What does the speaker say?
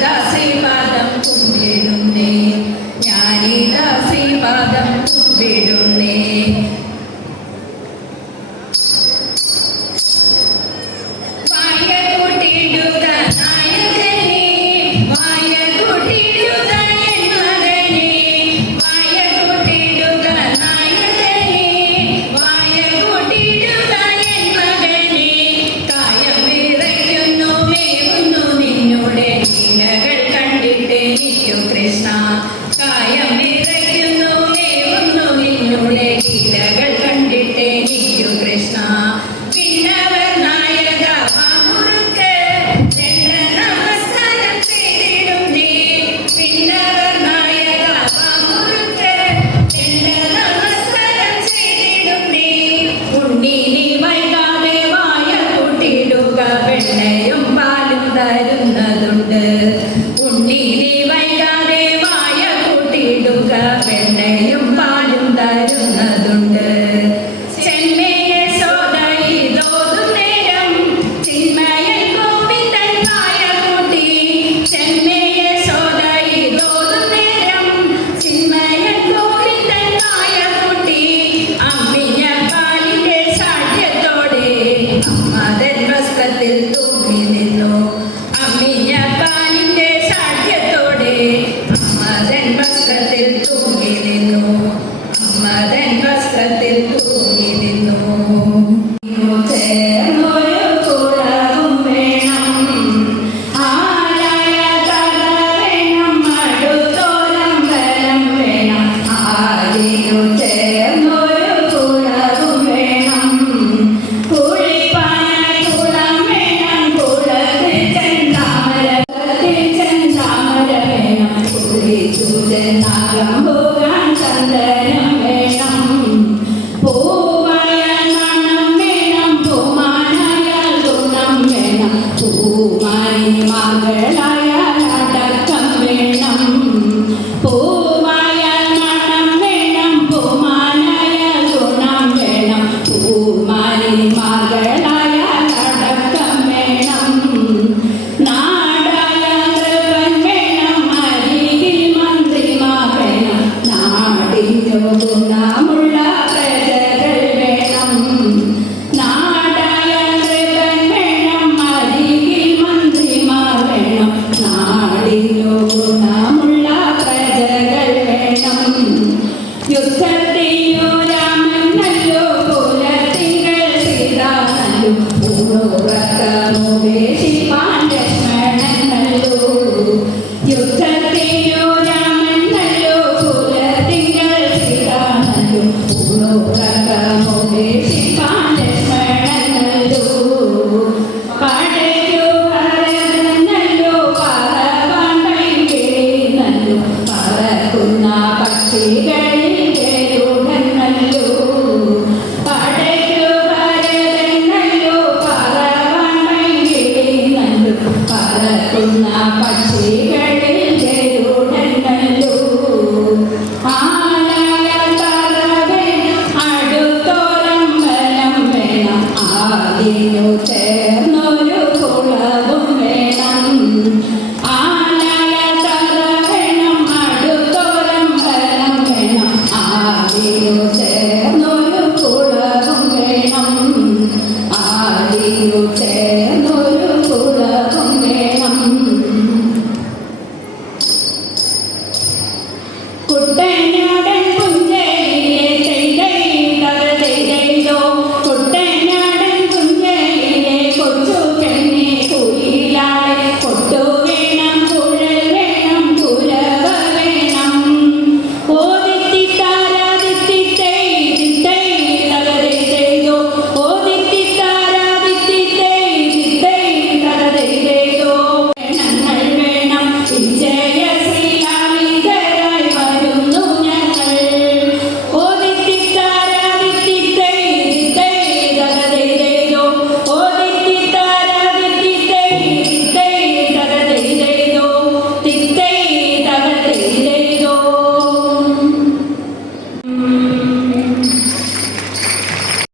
ശ്രീപാദം കുമ്പിടുന്നേ, ഞാനിതാ ശ്രീപാദം കുമ്പിടുന്നേ. കൃഷ്ണ കായം നിറയ്ക്കുന്നു മേവുന്നു നിന്നുടെ ലീലകൾ കണ്ടിട്ടെനിക്കു കൃഷ്ണ. പിന്നവർ നായക മുറുക്ക് നമസ്കാരം ചെയ്തിടുന്നേ, പിന്നവർ നായക മുറുക്ക് നമസ്കാരം ചെയ്തിടുന്നേ. ഉണ്ണി നീ വൈകാതെ വായ കൂട്ടിടുക, വെണ്ണയും പാലും തരുന്നതുണ്ട്. ഉണ്ണി വെണ്ണയും പാലും തരുന്നതുണ്ട്. ചെന്മയെ സോദയിതോതും നേരം ചിന്മയൻ ഗോവിന്ദൻ വായ കൂട്ടി, ചെന്മയെ സോദയിതോതും നേരം ചിന്മയൻ ഗോവിന്ദൻ വായ കൂട്ടി. അമ്മിഞ്ഞ പാലിന്റെ സാഠ്യത്തോടെ അമ്മതൻ വസ്ത്രത്തിൽ തൂങ്ങി നിന്നു, അമ്മിഞ്ഞ പാലിന്റെ സാഠ്യത്തോടെ അമ്മതൻ വസ്ത്രത്തിൽ തൂങ്ങി നിന്നു, അമ്മതൻ വസ്ത്രത്തിൽ തൂങ്ങി നിന്നു. ചേർന്നൊരു കുളവും വേണം, ആരായ തട വേണം, അടുത്തോലമ്പലം വേണം. ആരിനു ചേർന്നൊരു കുളവും വേണം, കുളിപ്പാന കുളം വേണം, കുളത്തിൽ ചെന്താമര വേണം. കുളിച്ചു ചെന്നാകം പോകാൻ ചന്ദനം